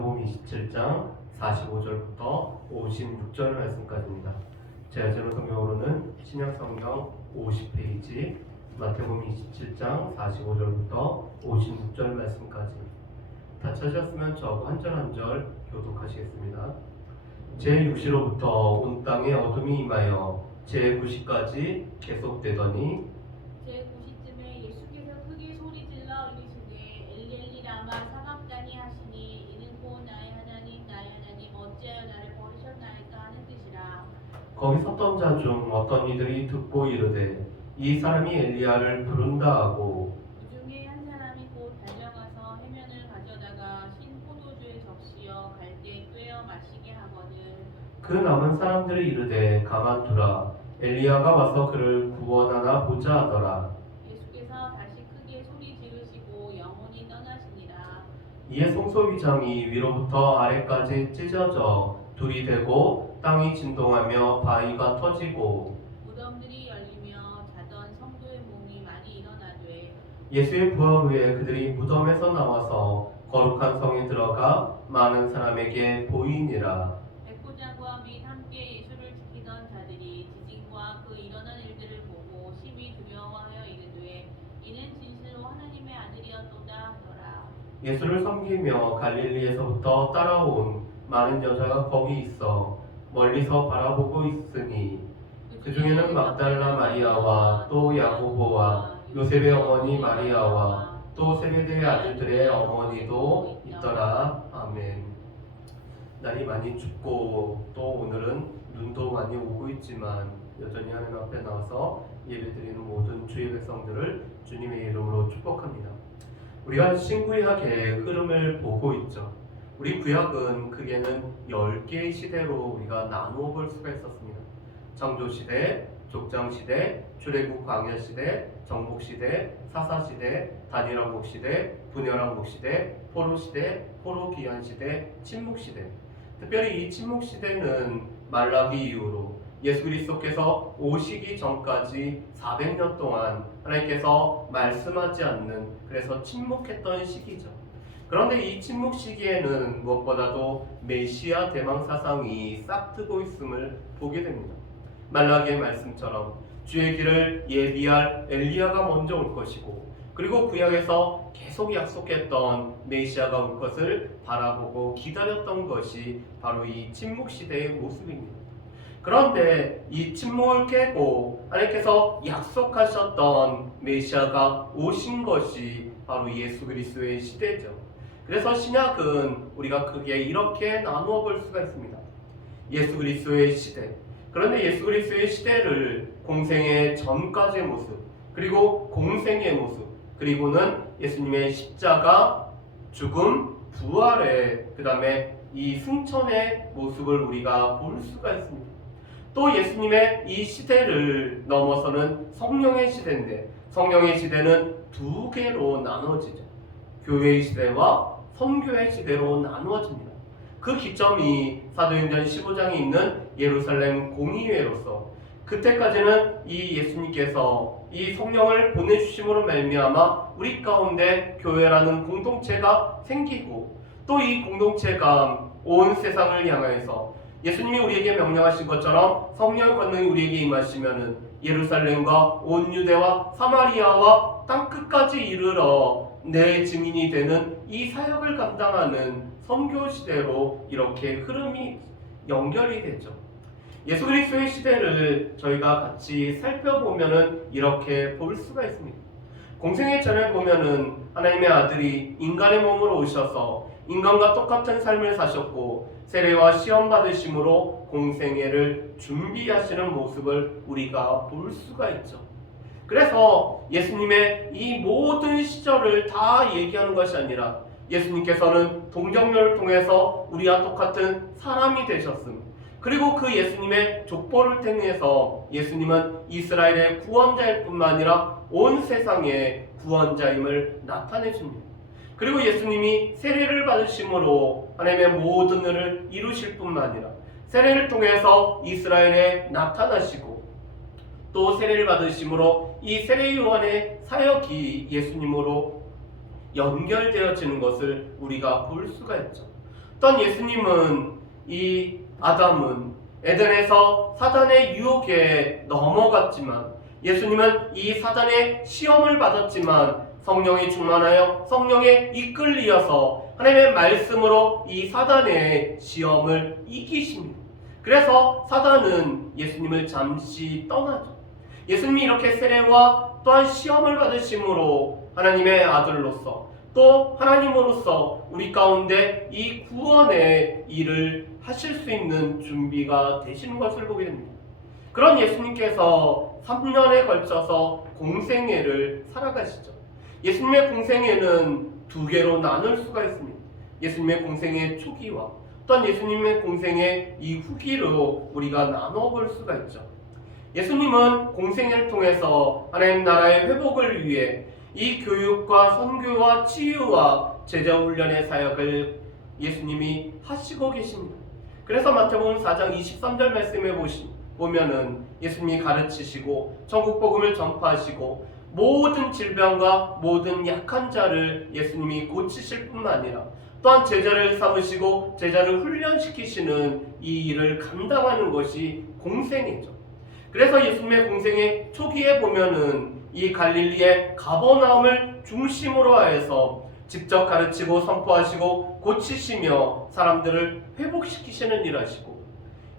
마태복음 27장 45절부터 56절 말씀까지입니다. 제가 지금 성경으로는 신약성경 50페이지 마태복음 27장 45절부터 56절 말씀까지. 다 찾으셨으면 저하고 한 절 한 절 교독하시겠습니다. 제6시로부터 온 땅에 어둠이 임하여 제9시까지 계속되더니 제9시쯤에 예수께서 크게 소리질러 이르시되 엘리 엘리 라마 사박다니 하시니 이는 곧 나의 하나님 어찌하여 나를 버리셨나이까 하는 뜻이라. 거기 섰던 자 중 어떤 이들이 듣고 이르되 이 사람이 엘리야를 부른다 하고 그 중에 한 사람이 곧 달려가서 해면을 가져다가 신 포도주에 적시어 갈대 꿰어 마시게 하거늘. 그 남은 사람들이 이르되 가만두라 엘리야가 와서 그를 구원하나 보자 하더라. 예수께서 다시 크게 소리 지르시고 영혼이 떠나시니라. 이에 성소위장이 위로부터 아래까지 찢어져 둘이 되고 땅이 진동하며 바위가 터지고 무덤들이 열리며 자던 성도의 몸이 많이 일어나되 예수의 부활 후에 그들이 무덤에서 나와서 거룩한 성에 들어가 많은 사람에게 보이니라. 백부장과 및 함께 예수를 지키던 자들이 지진과 그 일어난 일들을 보고 심히 두려워하여 이르되 이는 진실로 하나님의 아들이었도다 하더라. 예수를 섬기며 갈릴리에서부터 따라온 많은 여자가 거기 있어 멀리서 바라보고 있으니 그 중에는 막달라 마리아와 또 야고보와 요셉의 어머니 마리아와 또 세베대의 아들들의 어머니도 있더라. 아멘. 날이 많이 춥고 또 오늘은 눈도 많이 오고 있지만 여전히 하나님 앞에 나와서 예배드리는 모든 주의 백성들을 주님의 이름으로 축복합니다. 우리가 신구약의 흐름을 보고 있죠. 우리 구약은 크게는 10개의 시대로 우리가 나누어 볼 수가 있었습니다. 창조시대, 족장시대, 출애굽 광야시대, 정복시대, 사사시대, 다니엘왕국시대, 분열왕국시대, 포로시대, 포로기환시대, 침묵시대. 특별히 이 침묵시대는 말라기 이후로 예수 그리스도께서 오시기 전까지 400년 동안 하나님께서 말씀하지 않는, 그래서 침묵했던 시기죠. 그런데 이 침묵 시기에는 무엇보다도 메시아 대망 사상이 싹트고 있음을 보게 됩니다. 말라기의 말씀처럼 주의 길을 예비할 엘리야가 먼저 올 것이고, 그리고 구약에서 계속 약속했던 메시아가 올 것을 바라보고 기다렸던 것이 바로 이 침묵 시대의 모습입니다. 그런데 이 침묵을 깨고 하나님께서 약속하셨던 메시아가 오신 것이 바로 예수 그리스도의 시대죠. 그래서 신약은 우리가 크게 이렇게 나누어 볼 수가 있습니다. 예수 그리스도의 시대. 그런데 예수 그리스도의 시대를 공생의 전까지의 모습, 그리고 공생의 모습, 그리고는 예수님의 십자가, 죽음, 부활의, 그 다음에 이 승천의 모습을 우리가 볼 수가 있습니다. 또 예수님의 이 시대를 넘어서는 성령의 시대인데, 성령의 시대는 두 개로 나눠지죠. 교회의 시대와 선교의 시대로 나누어집니다. 그 기점이 사도행전 15장에 있는 예루살렘 공의회로서, 그때까지는 이 예수님께서 이 성령을 보내주심으로 말미암아 우리 가운데 교회라는 공동체가 생기고, 또 이 공동체가 온 세상을 향하여서 예수님이 우리에게 명령하신 것처럼 성령의 권능이 우리에게 임하시면은 예루살렘과 온 유대와 사마리아와 땅끝까지 이르러 내 증인이 되는 이 사역을 감당하는 선교 시대로 이렇게 흐름이 연결이 되죠. 예수 그리스도의 시대를 저희가 같이 살펴보면은 이렇게 볼 수가 있습니다. 공생의 전에 보면은 하나님의 아들이 인간의 몸으로 오셔서 인간과 똑같은 삶을 사셨고, 세례와 시험 받으심으로 공생애를 준비하시는 모습을 우리가 볼 수가 있죠. 그래서 예수님의 이 모든 시절을 다 얘기하는 것이 아니라 예수님께서는 동정녀를 통해서 우리와 똑같은 사람이 되셨음, 그리고 그 예수님의 족보를 통해서 예수님은 이스라엘의 구원자일 뿐만 아니라 온 세상의 구원자임을 나타내 줍니다. 그리고 예수님이 세례를 받으심으로 하나님의 모든 일을 이루실 뿐만 아니라 세례를 통해서 이스라엘에 나타나시고, 또 세례를 받으심으로 이 세례 요한의 사역이 예수님으로 연결되어지는 것을 우리가 볼 수가 있죠. 또한 예수님은 이 아담은 에덴에서 사단의 유혹에 넘어갔지만 예수님은 이 사단의 시험을 받았지만 성령이 충만하여 성령에 이끌리어서 하나님의 말씀으로 이 사단의 시험을 이기십니다. 그래서 사단은 예수님을 잠시 떠나죠. 예수님이 이렇게 세례와 또한 시험을 받으심으로 하나님의 아들로서 또 하나님으로서 우리 가운데 이 구원의 일을 하실 수 있는 준비가 되시는 것을 보게 됩니다. 그런 예수님께서 3년에 걸쳐서 공생애를 살아가시죠. 예수님의 공생애는 두 개로 나눌 수가 있습니다. 예수님의 공생애 초기와 또한 예수님의 공생애 이 후기로 우리가 나눠볼 수가 있죠. 예수님은 공생애를 통해서 하나님 나라의 회복을 위해 이 교육과 선교와 치유와 제자훈련의 사역을 예수님이 하시고 계십니다. 그래서 마태복음 4장 23절 말씀에 보면은 예수님이 가르치시고 전국 복음을 전파하시고 모든 질병과 모든 약한 자를 예수님이 고치실 뿐만 아니라 또한 제자를 삼으시고 제자를 훈련시키시는 이 일을 감당하는 것이 공생애죠. 그래서 예수님의 공생애 초기에 보면은 이 갈릴리의 가버나움을 중심으로 하여서 직접 가르치고 선포하시고 고치시며 사람들을 회복시키시는 일 하시고,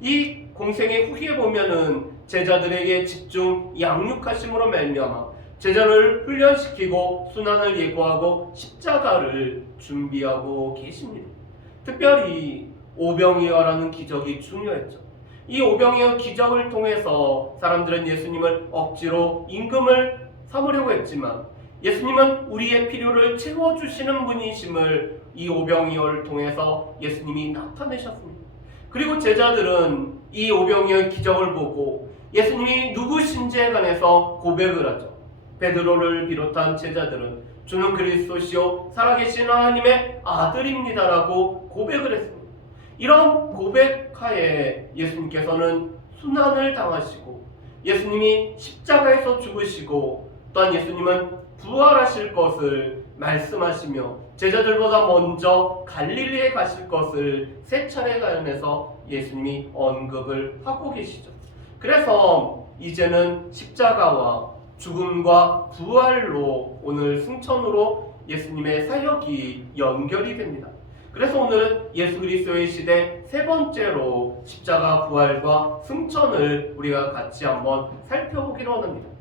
이 공생의 후기에 보면은 제자들에게 집중 양육하심으로 말미암아 제자를 훈련시키고 순환을 예고하고 십자가를 준비하고 계십니다. 특별히 오병이어라는 기적이 중요했죠. 이 오병이어 기적을 통해서 사람들은 예수님을 억지로 임금을 삼으려고 했지만 예수님은 우리의 필요를 채워주시는 분이심을 이 오병이어를 통해서 예수님이 나타내셨습니다. 그리고 제자들은 이 오병이어의 기적을 보고 예수님이 누구신지에 관해서 고백을 하죠. 베드로를 비롯한 제자들은 주는 그리스도시요 살아계신 하나님의 아들입니다라고 고백을 했습니다. 이런 고백하에 예수님께서는 순환을 당하시고 예수님이 십자가에서 죽으시고 또한 예수님은 부활하실 것을 말씀하시며 제자들보다 먼저 갈릴리에 가실 것을 세 차례 관해서 예수님이 언급을 하고 계시죠. 그래서 이제는 십자가와 죽음과 부활로 오늘 승천으로 예수님의 사역이 연결이 됩니다. 그래서 오늘은 예수 그리스도의 시대 세 번째로 십자가 부활과 승천을 우리가 같이 한번 살펴보기로 합니다.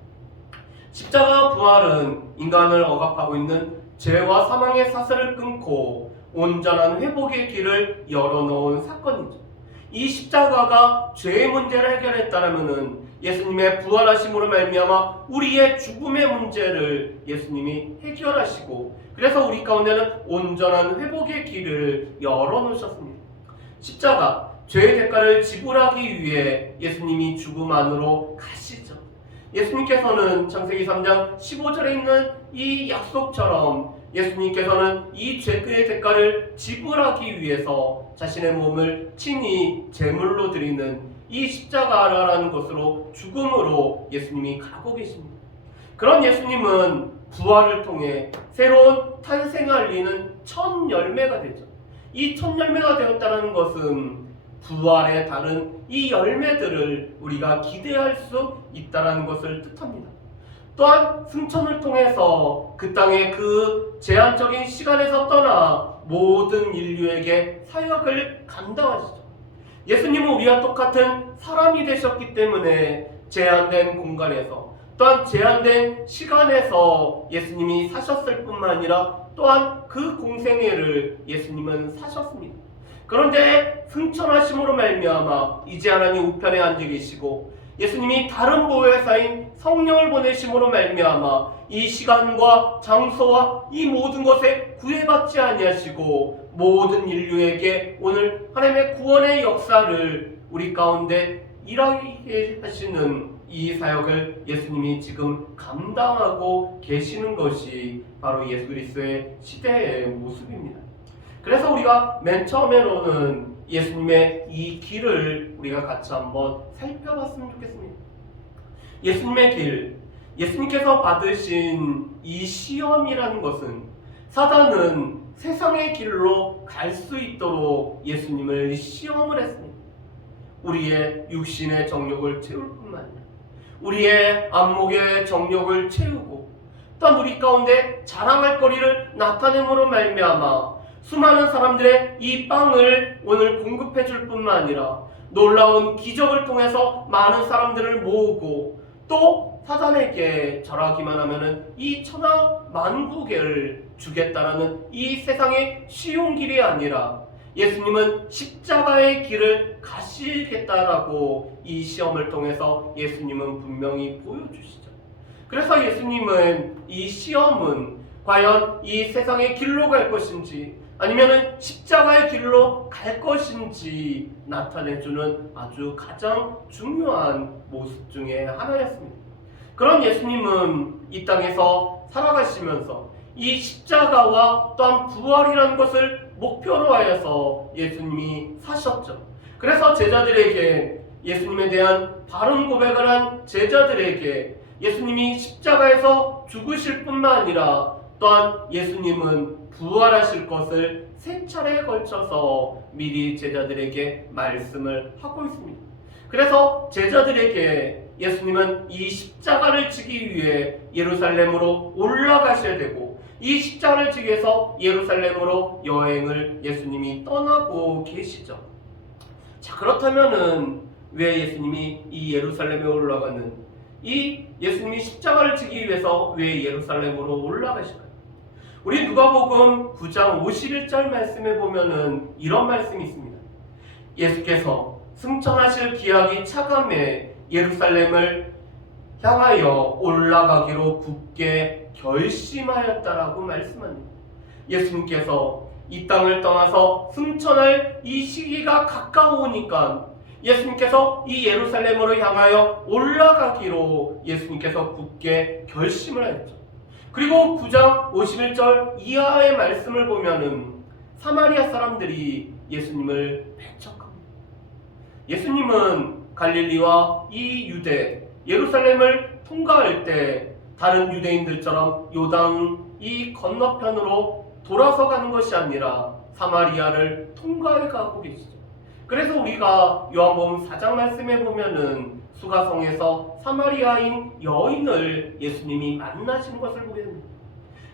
십자가 부활은 인간을 억압하고 있는 죄와 사망의 사슬을 끊고 온전한 회복의 길을 열어놓은 사건이죠. 이 십자가가 죄의 문제를 해결했다면 예수님의 부활하심으로 말미암아 우리의 죽음의 문제를 예수님이 해결하시고 그래서 우리 가운데는 온전한 회복의 길을 열어놓으셨습니다. 십자가, 죄의 대가를 지불하기 위해 예수님이 죽음 안으로 가시죠. 예수님께서는 창세기 3장 15절에 있는 이 약속처럼 예수님께서는 이 죄의 대가를 지불하기 위해서 자신의 몸을 친히 제물로 드리는 이 십자가라는 것으로 죽음으로 예수님이 가고 계십니다. 그런 예수님은 부활을 통해 새로운 탄생을 알리는 첫 열매가 되죠. 이 첫 열매가 되었다는 것은 부활에 다른 이 열매들을 우리가 기대할 수 있다는 것을 뜻합니다. 또한 승천을 통해서 그 땅의 그 제한적인 시간에서 떠나 모든 인류에게 사역을 감당하시죠. 예수님은 우리와 똑같은 사람이 되셨기 때문에 제한된 공간에서 또한 제한된 시간에서 예수님이 사셨을 뿐만 아니라 또한 그 공생애를 예수님은 사셨습니다. 그런데 승천하심으로 말미암아 이제 하나님 우편에 앉아 계시고 예수님이 다른 보혜사인 성령을 보내심으로 말미암아 이 시간과 장소와 이 모든 것에 구애받지 아니하시고 모든 인류에게 오늘 하나님의 구원의 역사를 우리 가운데 일하게 하시는 이 사역을 예수님이 지금 감당하고 계시는 것이 바로 예수 그리스도의 시대의 모습입니다. 그래서 우리가 맨 처음에는 예수님의 이 길을 우리가 같이 한번 살펴봤으면 좋겠습니다. 예수님의 길, 예수님께서 받으신 이 시험이라는 것은 사단은 세상의 길로 갈 수 있도록 예수님을 시험을 했습니다. 우리의 육신의 정욕을 채울 뿐만 아니라 우리의 안목의 정욕을 채우고 또한 우리 가운데 자랑할 거리를 나타냄으로 말미암아 수많은 사람들의 이 빵을 오늘 공급해 줄 뿐만 아니라 놀라운 기적을 통해서 많은 사람들을 모으고 또 사단에게 절하기만 하면은 이 천하 만국을 주겠다라는 이 세상의 쉬운 길이 아니라 예수님은 십자가의 길을 가시겠다라고 이 시험을 통해서 예수님은 분명히 보여주시죠. 그래서 예수님은 이 시험은 과연 이 세상의 길로 갈 것인지 아니면은 십자가의 길로 갈 것인지 나타내주는 아주 가장 중요한 모습 중에 하나였습니다. 그런 예수님은 이 땅에서 살아가시면서 이 십자가와 또한 부활이라는 것을 목표로 하여서 예수님이 사셨죠. 그래서 제자들에게 예수님에 대한 바른 고백을 한 제자들에게 예수님이 십자가에서 죽으실 뿐만 아니라 또한 예수님은 부활하실 것을 3차례에 걸쳐서 미리 제자들에게 말씀을 하고 있습니다. 그래서 제자들에게 예수님은 이 십자가를 지기 위해 예루살렘으로 올라가셔야 되고 이 십자가를 지기 위해서 예루살렘으로 여행을 예수님이 떠나고 계시죠. 자, 그렇다면은 왜 예수님이 이 예루살렘에 올라가는 이 예수님이 십자가를 지기 위해서 왜 예루살렘으로 올라가실까요? 우리 누가복음 9장 51절 말씀에 보면은 이런 말씀이 있습니다. 예수께서 승천하실 기약이 차감해 예루살렘을 향하여 올라가기로 굳게 결심하였다라고 말씀합니다. 예수님께서 이 땅을 떠나서 승천할 이 시기가 가까우니까 예수님께서 이 예루살렘으로 향하여 올라가기로 예수님께서 굳게 결심을 하였죠. 그리고 9장 51절 이하의 말씀을 보면은 사마리아 사람들이 예수님을 배척합니다. 예수님은 갈릴리와 이 유대, 예루살렘을 통과할 때 다른 유대인들처럼 요당 이 건너편으로 돌아서 가는 것이 아니라 사마리아를 통과해 가고 계시죠. 그래서 우리가 요한복음 4장 말씀에 보면은 수가성에서 사마리아인 여인을 예수님이 만나신 것을 보게 됩니다.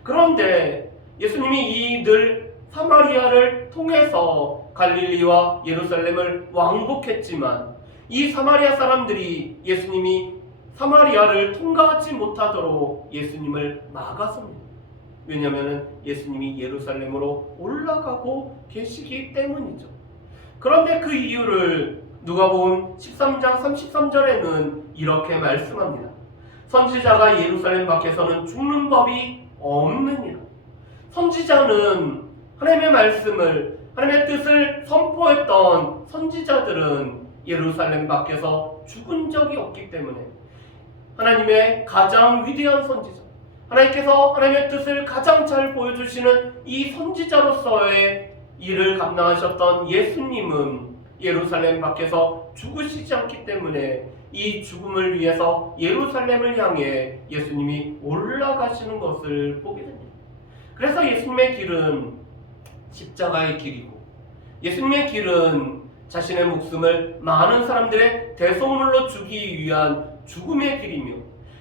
그런데 예수님이 이 늘 사마리아를 통해서 갈릴리와 예루살렘을 왕복했지만 이 사마리아 사람들이 예수님이 사마리아를 통과하지 못하도록 예수님을 막았습니다. 왜냐하면 예수님이 예루살렘으로 올라가고 계시기 때문이죠. 그런데 그 이유를 누가복음 13장 33절에는 이렇게 말씀합니다. 선지자가 예루살렘 밖에서는 죽는 법이 없느니라. 선지자는 하나님의 말씀을, 하나님의 뜻을 선포했던 선지자들은 예루살렘 밖에서 죽은 적이 없기 때문에 하나님의 가장 위대한 선지자, 하나님께서 하나님의 뜻을 가장 잘 보여주시는 이 선지자로서의 일을 감당하셨던 예수님은 예루살렘 밖에서 죽으시지 않기 때문에 이 죽음을 위해서 예루살렘을 향해 예수님이 올라가시는 것을 보게 됩니다. 그래서 예수님의 길은 십자가의 길이고 예수님의 길은 자신의 목숨을 많은 사람들의 대속물로 주기 위한 죽음의 길이며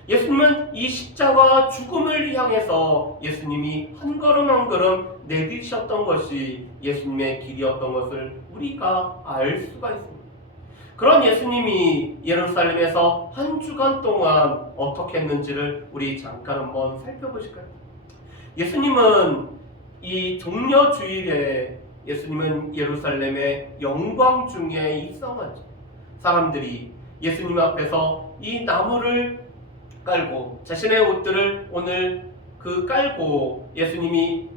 예수님은 이 십자가와 죽음을 향해서 예수님이 한 걸음 한 걸음 내디디셨던 것이 예수님의 길이었던 것을 우리가 알 수가 있습니다. 그런 예수님이 예루살렘에서 한 주간 동안 어떻게 했는지를 우리 잠깐 한번 살펴보실까요? 예수님은 이 종려주일에 예수님은 예루살렘의 영광 중에 입성하죠. 사람들이 예수님 앞에서 이 나무를 깔고 자신의 옷들을 오늘 깔고 예수님이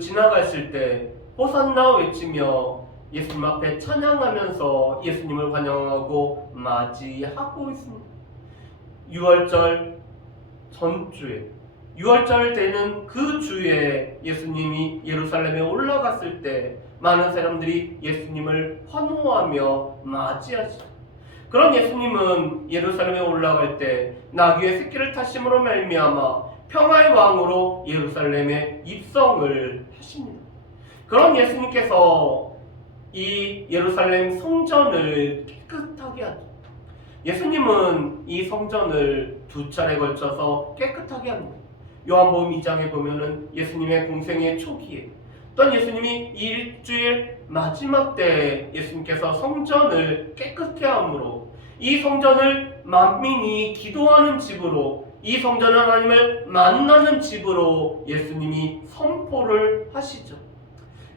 지나가실 때 호산나 외치며 예수님 앞에 찬양하면서 예수님을 환영하고 맞이하고 있습니다. 6월절 전주에 6월절 되는 그 주에 예수님이 예루살렘에 올라갔을 때 많은 사람들이 예수님을 환호하며 맞이하시죠. 그런 예수님은 예루살렘에 올라갈 때 나귀의 새끼를 타심으로 말미암아 평화의 왕으로 예루살렘에 입성을 하십니다. 그런 예수님께서 이 예루살렘 성전을 깨끗하게 하죠. 예수님은 이 성전을 2차례 걸쳐서 깨끗하게 합니다. 요한복음 2장에 보면은 예수님의 공생의 초기에, 또한 예수님이 일주일 마지막 때 예수님께서 성전을 깨끗게 함으로 이 성전을 만민이 기도하는 집으로, 이 성전은 하나님을 만나는 집으로 예수님이 선포를 하시죠.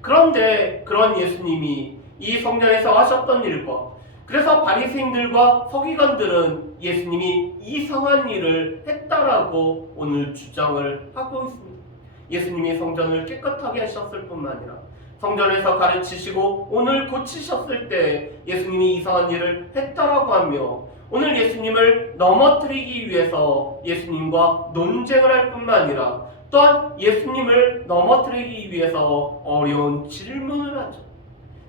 그런데 그런 예수님이 이 성전에서 하셨던 일과, 그래서 바리새인들과 서기관들은 예수님이 이상한 일을 했다라고 오늘 주장을 하고 있습니다. 예수님이 성전을 깨끗하게 하셨을 뿐만 아니라 성전에서 가르치시고 오늘 고치셨을 때 예수님이 이상한 일을 했다라고 하며, 오늘 예수님을 넘어뜨리기 위해서 예수님과 논쟁을 할 뿐만 아니라 또한 예수님을 넘어뜨리기 위해서 어려운 질문을 하죠.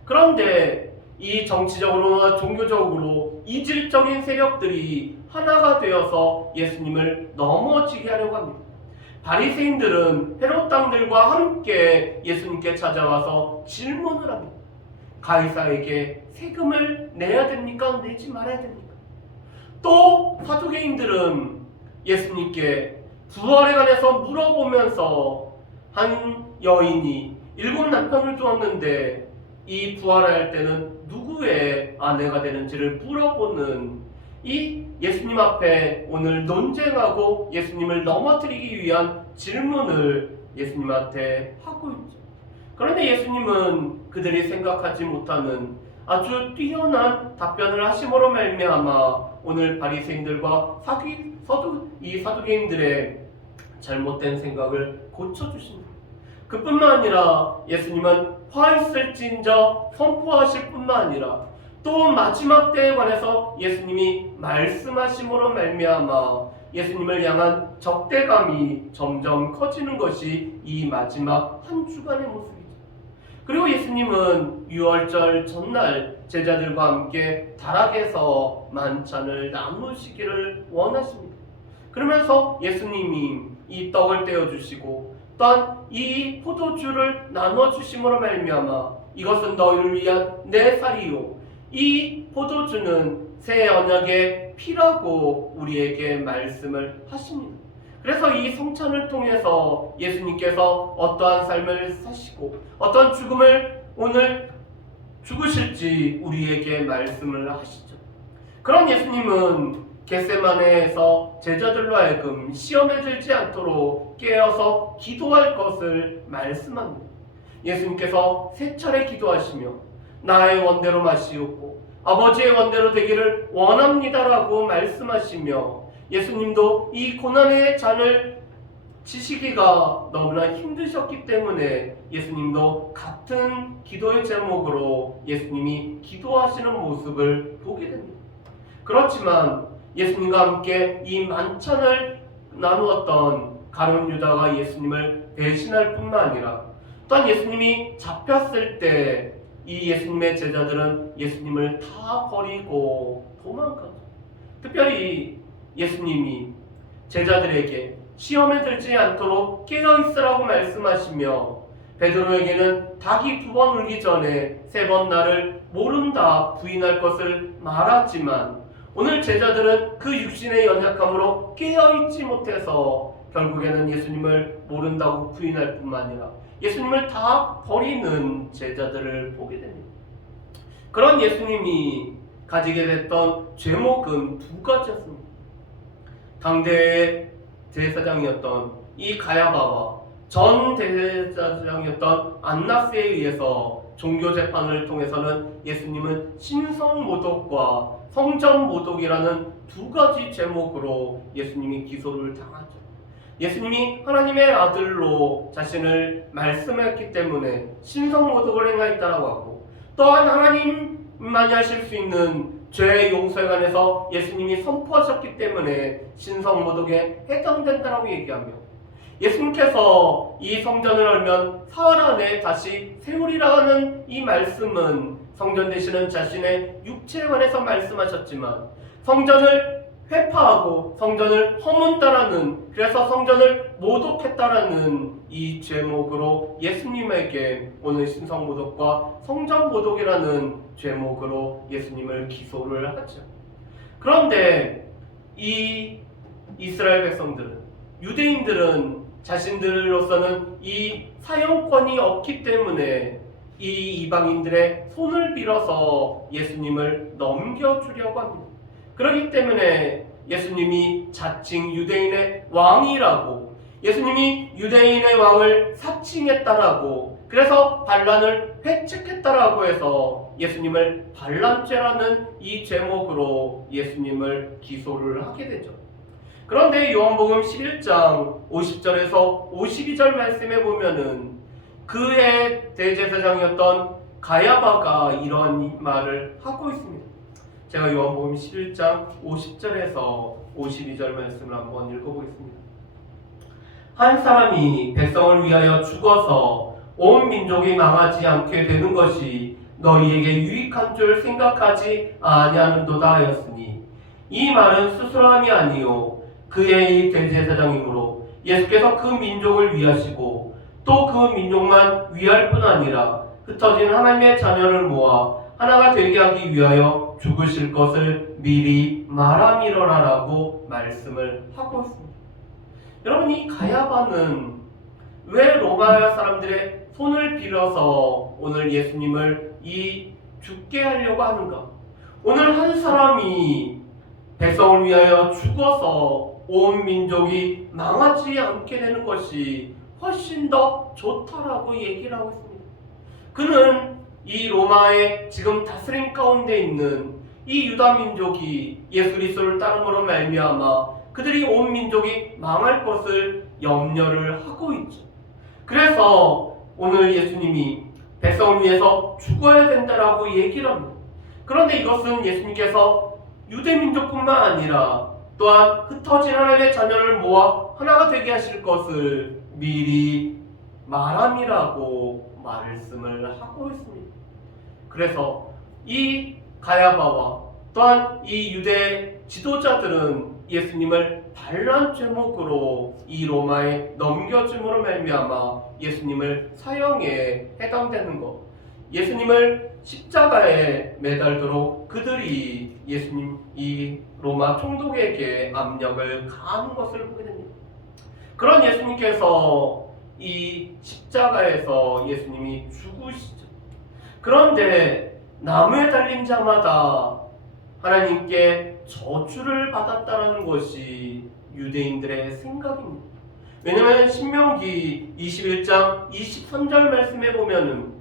그런데 이 정치적으로나 종교적으로 이질적인 세력들이 하나가 되어서 예수님을 넘어지게 하려고 합니다. 바리새인들은 헤롯 당들과 함께 예수님께 찾아와서 질문을 합니다. 가이사에게 세금을 내야 됩니까? 내지 말아야 됩니까? 또 사두개인들은 예수님께 부활에 관해서 물어보면서 한 여인이 7 남편을 두었는데 이 부활할 때는 누구의 아내가 되는지를 물어보는 이 예수님 앞에 오늘 논쟁하고 예수님을 넘어뜨리기 위한 질문을 예수님한테 하고 있죠. 그런데 예수님은 그들이 생각하지 못하는 아주 뛰어난 답변을 하심으로 말미암아 오늘 바리새인들과 사두개인들의 잘못된 생각을 고쳐주십니다. 그뿐만 아니라 예수님은 화 있을진저 선포하실 뿐만 아니라 또 마지막 때에 관해서 예수님이 말씀하심으로 말미암아 예수님을 향한 적대감이 점점 커지는 것이 이 마지막 한 주간의 모습이죠. 그리고 예수님은 유월절 전날 제자들과 함께 다락에서 만찬을 나누시기를 원하십니다. 그러면서 예수님이 이 떡을 떼어주시고 또한 이 포도주를 나눠주심으로 말미암아 이것은 너희를 위한 내 살이요, 이 포도주는 새 언약의 피라고 우리에게 말씀을 하십니다. 그래서 이 성찬을 통해서 예수님께서 어떠한 삶을 사시고 어떤 죽음을 오늘 죽으실지 우리에게 말씀을 하시죠. 그런 예수님은 겟세마네에서 제자들로 하여금 시험에 들지 않도록 깨어서 기도할 것을 말씀합니다. 예수님께서 3차례 기도하시며 나의 원대로 마시옵고 아버지의 원대로 되기를 원합니다라고 말씀하시며, 예수님도 이 고난의 잔을 지시기가 너무나 힘드셨기 때문에 예수님도 같은 기도의 제목으로 예수님이 기도하시는 모습을 보게 됩니다. 그렇지만 예수님과 함께 이 만찬을 나누었던 가룟 유다가 예수님을 배신할 뿐만 아니라 또한 예수님이 잡혔을 때 이 예수님의 제자들은 예수님을 다 버리고 도망가죠. 특별히 예수님이 제자들에게 시험에 들지 않도록 깨어있으라고 말씀하시며 베드로에게는 닭이 2번 울기 전에 3번 나를 모른다 부인할 것을 말하지만 오늘 제자들은 그 육신의 연약함으로 깨어있지 못해서 결국에는 예수님을 모른다고 부인할 뿐만 아니라 예수님을 다 버리는 제자들을 보게 됩니다. 그런 예수님이 가지게 됐던 죄목은 2가지였습니다. 당대의 대제사장이었던 이 가야바와 전 대제사장이었던 안나스에 의해서 종교재판을 통해서는 예수님은 신성모독과 성전모독이라는 2가지 제목으로 예수님이 기소를 당하죠. 예수님이 하나님의 아들로 자신을 말씀했기 때문에 신성모독을 행하였다라고 하고, 또한 하나님만이 하실 수 있는 죄의 용서에 관해서 예수님이 선포하셨기 때문에 신성모독에 해당된다라고 얘기하며, 예수님께서 이 성전을 알면 사흘 안에 다시 세우리라 하는 이 말씀은 성전 되시는 자신의 육체에 관해서 말씀하셨지만 성전을 회파하고 성전을 허문다라는, 그래서 성전을 모독했다라는 이 제목으로 예수님에게 오늘 신성모독과 성전모독이라는 제목으로 예수님을 기소를 하죠. 그런데 이 이스라엘 백성들은, 유대인들은 자신들로서는 이 사형권이 없기 때문에 이 이방인들의 손을 빌어서 예수님을 넘겨주려고 합니다. 그렇기 때문에 예수님이 자칭 유대인의 왕이라고, 예수님이 유대인의 왕을 사칭했다라고, 그래서 반란을 회책했다라고 해서 예수님을 반란죄라는 이 제목으로 예수님을 기소를 하게 되죠. 그런데 요한복음 11장 50절에서 52절 말씀에 보면은 그의 대제사장이었던 가야바가 이런 말을 하고 있습니다. 제가 요한복음 11장 50절에서 52절 말씀을 한번 읽어보겠습니다. 한 사람이 백성을 위하여 죽어서 온 민족이 망하지 않게 되는 것이 너희에게 유익한 줄 생각하지 아니하는도다 하였으니, 이 말은 스스로함이 아니요 그의 대제사장이므로 예수께서 그 민족을 위하시고 또 그 민족만 위할 뿐 아니라 흩어진 하나님의 자녀를 모아 하나가 되게 하기 위하여 죽으실 것을 미리 말함이러라라고 말씀을 하고 있습니다. 여러분, 이 가야바는 왜 로마 사람들의 손을 빌어서 오늘 예수님을 죽게 하려고 하는가? 오늘 한 사람이 백성을 위하여 죽어서 온 민족이 망하지 않게 되는 것이 훨씬 더 좋다라고 얘기를 하고 있습니다. 그는 이 로마의 지금 다스림 가운데 있는 이 유다 민족이 예수 그리스도를 따름으로 말미암아 그들이 온 민족이 망할 것을 염려를 하고 있죠. 그래서 오늘 예수님이 백성을 위해서 죽어야 된다라고 얘기를 합니다. 그런데 이것은 예수님께서 유대 민족뿐만 아니라 또한 흩어진 하나님의 자녀를 모아 하나가 되게 하실 것을 미리 말함이라고 말씀을 하고 있습니다. 그래서 이 가야바와 또한 이 유대 지도자들은 예수님을 반란 제목으로 이 로마에 넘겨줌으로 말미암아 예수님을 사형에 해당되는 것, 예수님을 십자가에 매달도록 그들이 예수님 이 로마 총독에게 압력을 가하는 것을 보게 됩니다. 그런 예수님께서 이 십자가에서 예수님이 죽으시죠. 그런데 나무에 달린 자마다 하나님께 저주를 받았다는 것이 유대인들의 생각입니다. 왜냐하면 신명기 21장 23절 말씀에 보면은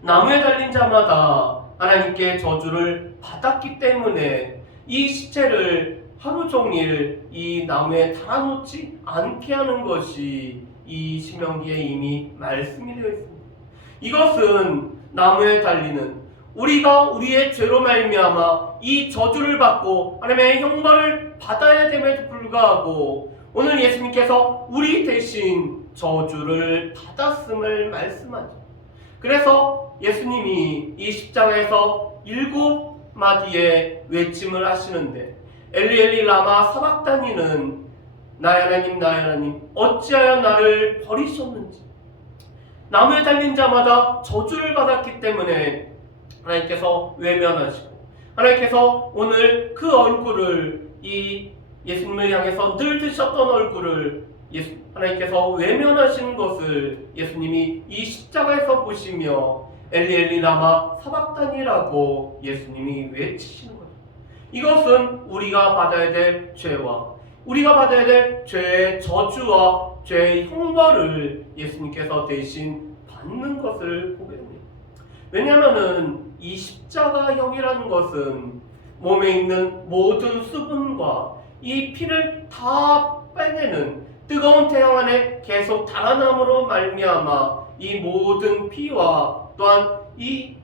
나무에 달린 자마다 하나님께 저주를 받았기 때문에 이 시체를 하루 종일 이 나무에 달아놓지 않게 하는 것이 이 신명기에 이미 말씀이 되어 있습니다. 이것은 나무에 달리는 우리가 우리의 죄로 말미암아 이 저주를 받고 하나님의 형벌을 받아야 됨에도 불구하고 오늘 예수님께서 우리 대신 저주를 받았음을 말씀하죠. 그래서 예수님이 이 십자가에서 7마디의 외침을 하시는데 엘리 엘리 라마 사박다니는 나의 하나님 나의 하나님 어찌하여 나를 버리셨는지, 나무에 달린 자마다 저주를 받았기 때문에 하나님께서 외면하시고 하나님께서 오늘 그 얼굴을 이 예수님을 향해서 늘 드셨던 얼굴을 하나님께서 외면하신 것을 예수님이 이 십자가에서 보시며 엘리 엘리 라마 사박다니라고 예수님이 외치시는 거예요. 이것은 우리가 받아야 될 죄와 우리가 받아야 될 죄의 저주와 죄의 형벌을 예수님께서 대신 받는 것을 보게 됩니다. 왜냐하면 이 십자가형이라는 것은 몸에 있는 모든 수분과 이 피를 다 빼내는 뜨거운 태양 안에 계속 달아남으로 말미암아 이 모든 피와 또한 이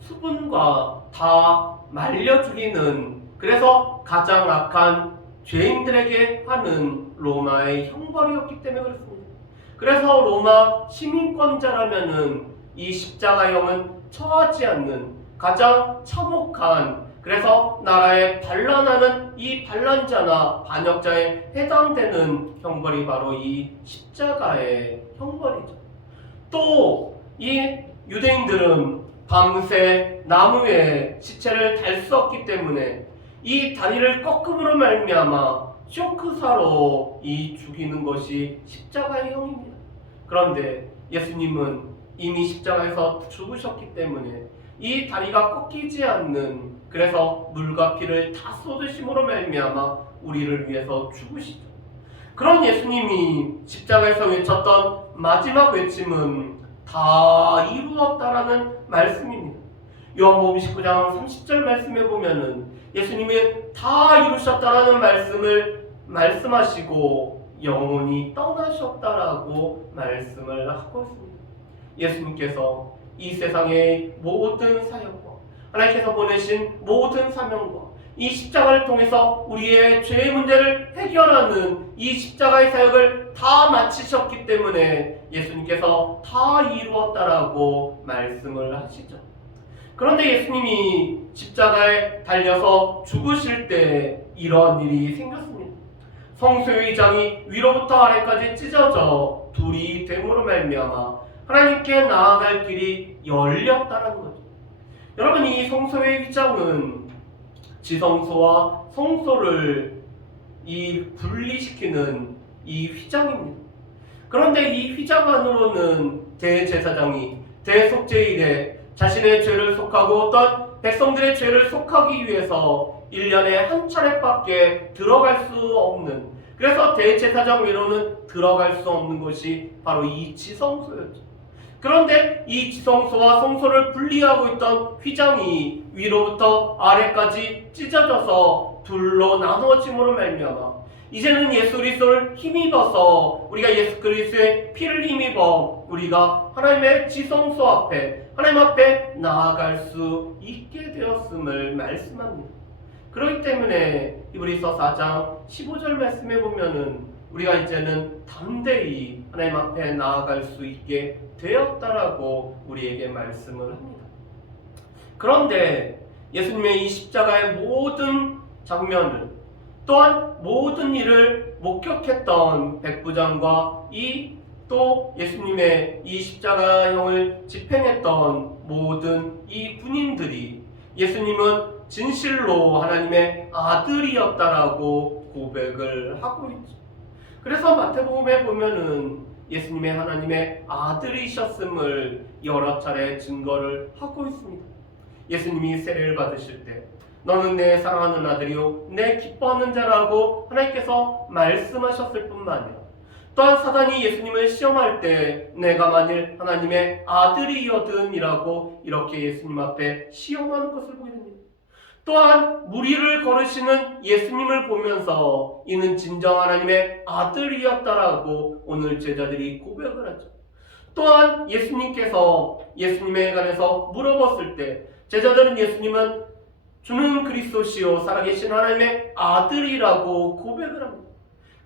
수분과 다 말려 죽이는, 그래서 가장 악한 죄인들에게 하는 로마의 형벌이었기 때문에 그렇습니다. 그래서 로마 시민권자라면은 이 십자가형은 처하지 않는 가장 참혹한 그래서 나라에 반란하는 이 반란자나 반역자에 해당되는 형벌이 바로 이 십자가의 형벌이죠. 또 이 유대인들은 밤새 나무에 시체를 달 수 없기 때문에 이 다리를 꺾음으로 말미암아 쇼크사로 이 죽이는 것이 십자가의 형입니다. 그런데 예수님은 이미 십자가에서 죽으셨기 때문에 이 다리가 꺾이지 않는, 그래서 물과 피를 다 쏟으심으로 말미암아 우리를 위해서 죽으시죠. 그런 예수님이 십자가에서 외쳤던 마지막 외침은 다 이루었다라는 말씀입니다. 요한복음 19장 30절 말씀에 보면은 예수님이 다 이루셨다라는 말씀을 말씀하시고 영원히 떠나셨다라고 말씀을 하고 있습니다. 예수님께서 이 세상의 모든 사역과 하나님께서 보내신 모든 사명과 이 십자가를 통해서 우리의 죄의 문제를 해결하는 이 십자가의 사역을 다 마치셨기 때문에 예수님께서 다 이루었다라고 말씀을 하시죠. 그런데 예수님이 십자가에 달려서 죽으실 때 이런 일이 생겼습니다. 성소의 장이 위로부터 아래까지 찢어져 둘이 됨으로 말미암아 하나님께 나아갈 길이 열렸다는 거죠. 여러분, 이 성소의 휘장은 지성소와 성소를 분리시키는 이 휘장입니다. 그런데 이 휘장 안으로는 대제사장이 대속죄일에 자신의 죄를 속하고 어떤 백성들의 죄를 속하기 위해서 1년에 한 차례밖에 들어갈 수 없는, 그래서 대제사장 외로는 들어갈 수 없는 것이 바로 이 지성소였죠. 그런데 이 지성소와 성소를 분리하고 있던 휘장이 위로부터 아래까지 찢어져서 둘로 나누어짐으로 말미암아 이제는 예수 그리스도를 힘입어서 우리가 예수 그리스도의 피를 힘입어 우리가 하나님의 지성소 앞에 하나님 앞에 나아갈 수 있게 되었음을 말씀합니다. 그렇기 때문에 히브리서 4장 15절 말씀에 보면은 우리가 이제는 담대히 하나님 앞에 나아갈 수 있게 되었다라고 우리에게 말씀을 합니다. 그런데 예수님의 이 십자가의 모든 장면을, 또한 모든 일을 목격했던 백부장과 또 예수님의 이 십자가형을 집행했던 모든 이 군인들이 예수님은 진실로 하나님의 아들이었다라고 고백을 하고 있죠. 그래서 마태복음에 보면은 예수님의 하나님의 아들이셨음을 여러 차례 증거를 하고 있습니다. 예수님이 세례를 받으실 때 너는 내 사랑하는 아들이요 내 기뻐하는 자라고 하나님께서 말씀하셨을 뿐만 아니라 또한 사단이 예수님을 시험할 때 내가 만일 하나님의 아들이여든이라고 이렇게 예수님 앞에 시험하는 것을 보게 됩니다. 또한 무리를 걸으시는 예수님을 보면서 이는 진정 하나님의 아들이었다라고 오늘 제자들이 고백을 하죠. 또한 예수님께서 예수님에 관해서 물어봤을 때 제자들은 예수님은 주는 그리스도시요 살아계신 하나님의 아들이라고 고백을 합니다.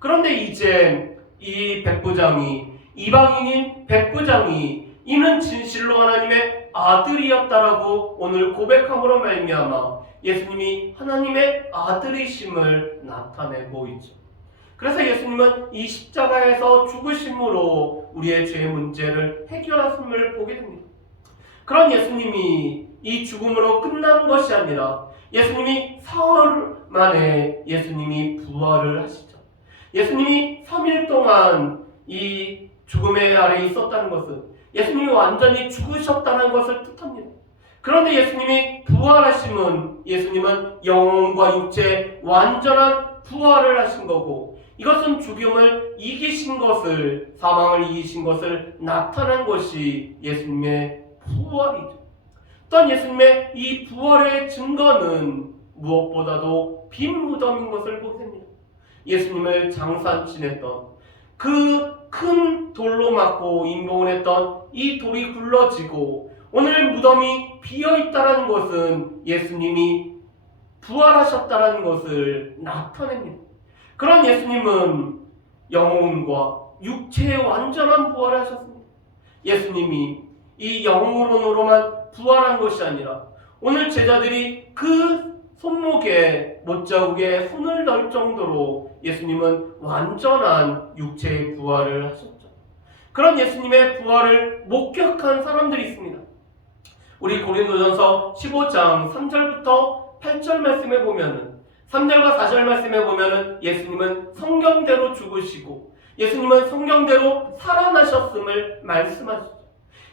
그런데 이제 이 백부장이, 이방인인 백부장이 이는 진실로 하나님의 아들이었다라고 오늘 고백함으로 말미암아 예수님이 하나님의 아들이심을 나타내고 있죠. 그래서 예수님은 이 십자가에서 죽으심으로 우리의 죄의 문제를 해결하심을 보게 됩니다. 그런 예수님이 이 죽음으로 끝난 것이 아니라 예수님이 사흘 만에 예수님이 부활을 하시죠. 예수님이 3일 동안 이 죽음의 아래에 있었다는 것은 예수님이 완전히 죽으셨다는 것을 뜻합니다. 그런데 예수님이 부활하심은 예수님은 영혼과 육체의 완전한 부활을 하신 거고 이것은 죽음을 이기신 것을, 사망을 이기신 것을 나타낸 것이 예수님의 부활이죠. 또한 예수님의 이 부활의 증거는 무엇보다도 빈 무덤인 것을 보게 됩니다. 예수님을 장사 지냈던 그 큰 돌로 맞고 임봉을 했던 이 돌이 굴러지고 오늘 무덤이 비어있다는 것은 예수님이 부활하셨다는 것을 나타냅니다. 그런 예수님은 영혼과 육체의 완전한 부활을 하셨습니다. 예수님이 이 영혼으로만 부활한 것이 아니라 오늘 제자들이 그 손목에 못자국에 손을 넣을 정도로 예수님은 완전한 육체의 부활을 하셨죠. 그런 예수님의 부활을 목격한 사람들이 있습니다. 우리 고린도전서 15장 3절부터 8절 말씀에 보면은 3절과 4절 말씀에 보면은 예수님은 성경대로 죽으시고 예수님은 성경대로 살아나셨음을 말씀하시죠.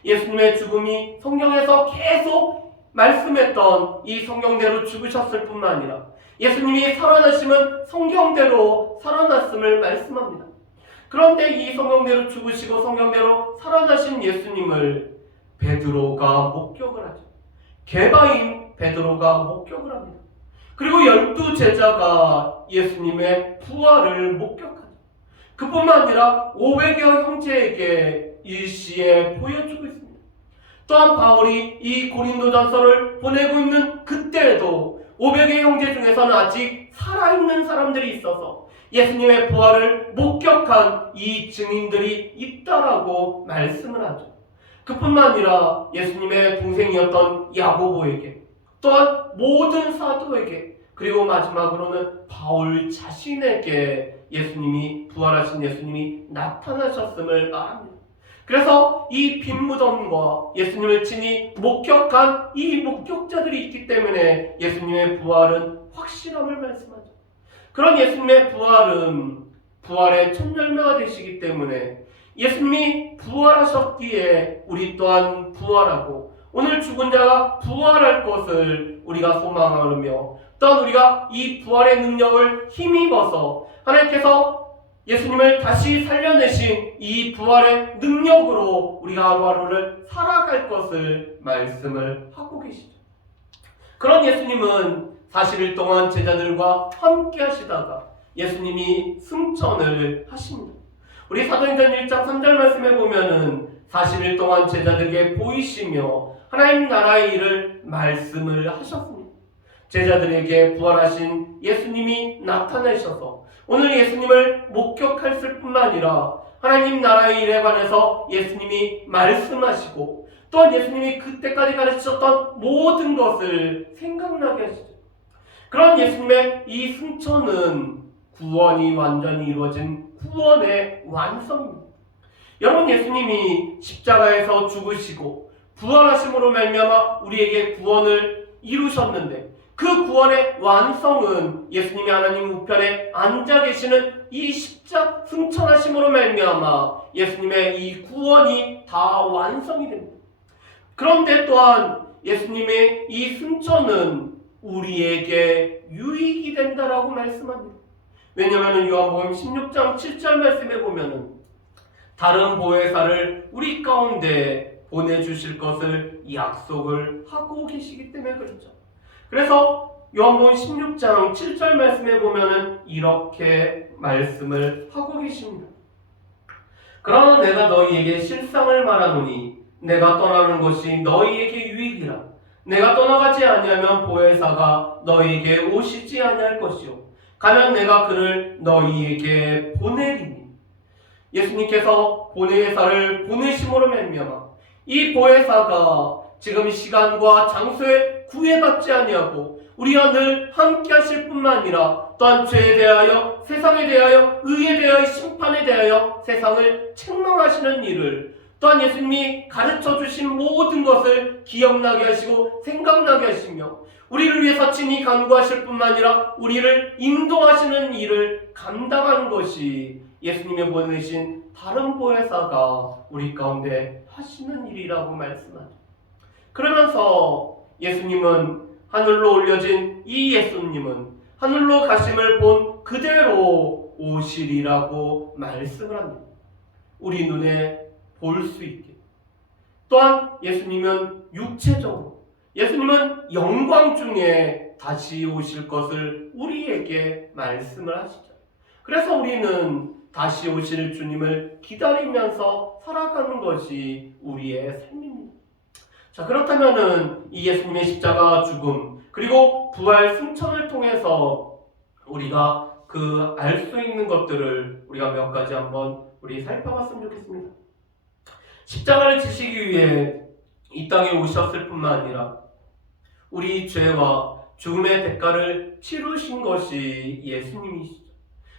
예수님의 죽음이 성경에서 계속 말씀했던 이 성경대로 죽으셨을 뿐만 아니라 예수님이 살아나심은 성경대로 살아났음을 말씀합니다. 그런데 이 성경대로 죽으시고 성경대로 살아나신 예수님을 베드로가 목격을 하죠. 개바인 베드로가 목격을 합니다. 그리고 12 제자가 예수님의 부활을 목격하죠. 그뿐만 아니라 500여 형제에게 일시에 보여주고 있습니다. 또한 바울이 이 고린도전서를 보내고 있는 그때에도 500의 형제 중에서는 아직 살아있는 사람들이 있어서 예수님의 부활을 목격한 이 증인들이 있다라고 말씀을 하죠. 그뿐만 아니라 예수님의 동생이었던 야고보에게 또한 모든 사도에게 그리고 마지막으로는 바울 자신에게 예수님이 부활하신 예수님이 나타나셨음을 말합니다. 그래서 이 빈 무덤과 예수님을 친히 목격한 이 목격자들이 있기 때문에 예수님의 부활은 확실함을 말씀하죠. 그런 예수님의 부활은 부활의 첫 열매가 되시기 때문에 예수님이 부활하셨기에 우리 또한 부활하고 오늘 죽은 자가 부활할 것을 우리가 소망하며 또한 우리가 이 부활의 능력을 힘입어서 하나님께서 예수님을 다시 살려내신 이 부활의 능력으로 우리가 하루하루를 살아갈 것을 말씀을 하고 계시죠. 그런 예수님은 40일 동안 제자들과 함께 하시다가 예수님이 승천을 하십니다. 우리 사도행전 1장 3절 말씀에 보면은 40일 동안 제자들에게 보이시며 하나님 나라의 일을 말씀을 하셨습니다. 제자들에게 부활하신 예수님이 나타나셔서 오늘 예수님을 목격했을 뿐만 아니라 하나님 나라의 일에 관해서 예수님이 말씀하시고 또한 예수님이 그때까지 가르치셨던 모든 것을 생각나게 하시죠. 그런 예수님의 이 승천은 구원이 완전히 이루어진 구원의 완성입니다. 여러분, 예수님이 십자가에서 죽으시고 부활하심으로 말미암아 우리에게 구원을 이루셨는데 그 구원의 완성은 예수님이 하나님 우편에 앉아 계시는 이 십자 승천하심으로 말미암아 예수님의 이 구원이 다 완성이 됩니다. 그런데 또한 예수님의 이 승천은 우리에게 유익이 된다라고 말씀합니다. 왜냐하면 요한복음 16장 7절 말씀에 보면은 다른 보혜사를 우리 가운데 보내주실 것을 약속을 하고 계시기 때문에 그렇죠. 그래서 요한복음 16장 7절 말씀에 보면은 이렇게 말씀을 하고 계십니다. 그러나 내가 너희에게 실상을 말하노니 내가 떠나는 것이 너희에게 유익이라. 내가 떠나가지 아니하면 보혜사가 너희에게 오시지 아니할 것이요 가면 내가 그를 너희에게 보내리니. 예수님께서 보혜사를 보내심으로 말미암아 이 보혜사가 지금 시간과 장소에 구애받지 아니하고 우리와 늘 함께 하실 뿐만 아니라 또한 죄에 대하여 세상에 대하여 의에 대하여 심판에 대하여 세상을 책망하시는 일을 또한 예수님이 가르쳐 주신 모든 것을 기억나게 하시고 생각나게 하시며 우리를 위해서 친히 간구하실 뿐만 아니라 우리를 인도하시는 일을 감당하는 것이 예수님이 보내신 다른 보혜사가 우리 가운데 하시는 일이라고 말씀하죠. 그러면서 예수님은 하늘로 올려진 이 예수님은 하늘로 가심을 본 그대로 오시리라고 말씀을 합니다. 우리 눈에 볼 수 있게. 또한 예수님은 육체적으로 예수님은 영광 중에 다시 오실 것을 우리에게 말씀을 하시죠. 그래서 우리는 다시 오실 주님을 기다리면서 살아가는 것이 우리의 삶입니다. 자, 그렇다면은 이 예수님의 십자가 죽음 그리고 부활 승천을 통해서 우리가 그 알 수 있는 것들을 우리가 몇 가지 한번 우리 살펴봤으면 좋겠습니다. 십자가를 지시기 위해 이 땅에 오셨을 뿐만 아니라 우리 죄와 죽음의 대가를 치르신 것이 예수님이시죠.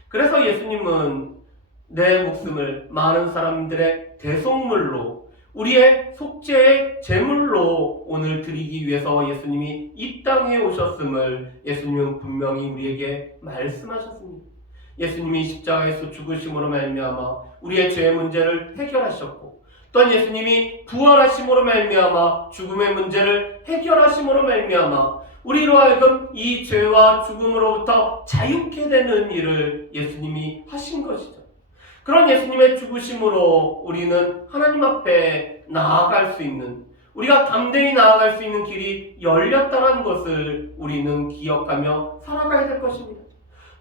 그래서 예수님은 내 목숨을 많은 사람들의 대속물로, 우리의 속죄의 제물로 오늘 드리기 위해서 예수님이 이 땅에 오셨음을 예수님은 분명히 우리에게 말씀하셨습니다. 예수님이 십자가에서 죽으심으로 말미암아 우리의 죄의 문제를 해결하셨고, 또한 예수님이 부활하심으로 말미암아 죽음의 문제를 해결하심으로 말미암아 우리로 하여금 이 죄와 죽음으로부터 자유케 되는 일을 예수님이 하신 것이죠. 그런 예수님의 죽으심으로 우리는 하나님 앞에 나아갈 수 있는, 우리가 담대히 나아갈 수 있는 길이 열렸다는 것을 우리는 기억하며 살아가야 될 것입니다.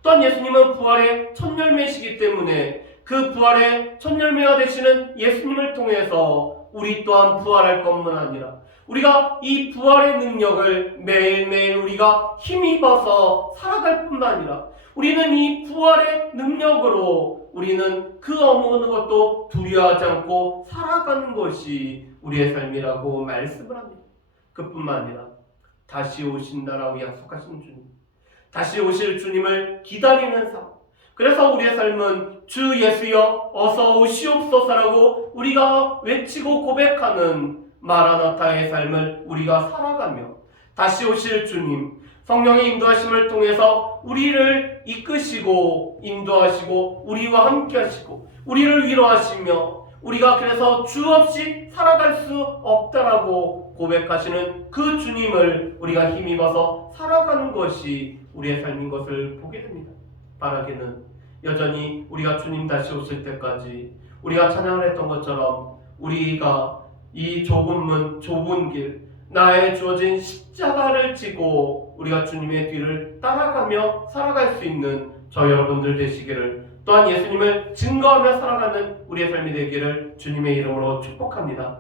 또한 예수님은 부활의 첫 열매시기 때문에 그 부활의 첫 열매가 되시는 예수님을 통해서 우리 또한 부활할 것만 아니라 우리가 이 부활의 능력을 매일매일 우리가 힘입어서 살아갈 뿐만 아니라 우리는 이 부활의 능력으로 우리는 그 어느 것도 두려워하지 않고 살아가는 것이 우리의 삶이라고 말씀을 합니다. 그뿐만 아니라 다시 오신다라고 약속하신 주님, 다시 오실 주님을 기다리는 삶, 그래서 우리의 삶은 주 예수여 어서 오시옵소서라고 우리가 외치고 고백하는 마라나타의 삶을 우리가 살아가며 다시 오실 주님, 성령의 인도하심을 통해서 우리를 이끄시고 인도하시고 우리와 함께 하시고 우리를 위로하시며 우리가 그래서 주 없이 살아갈 수 없다라고 고백하시는 그 주님을 우리가 힘입어서 살아가는 것이 우리의 삶인 것을 보게 됩니다. 바라기는 여전히 우리가 주님 다시 오실 때까지 우리가 찬양을 했던 것처럼 우리가 이 좁은 문, 좁은 길, 나의 주어진 십자가를 지고 우리가 주님의 뒤를 따라가며 살아갈 수 있는 저 여러분들 되시기를, 또한 예수님을 증거하며 살아가는 우리의 삶이 되기를 주님의 이름으로 축복합니다.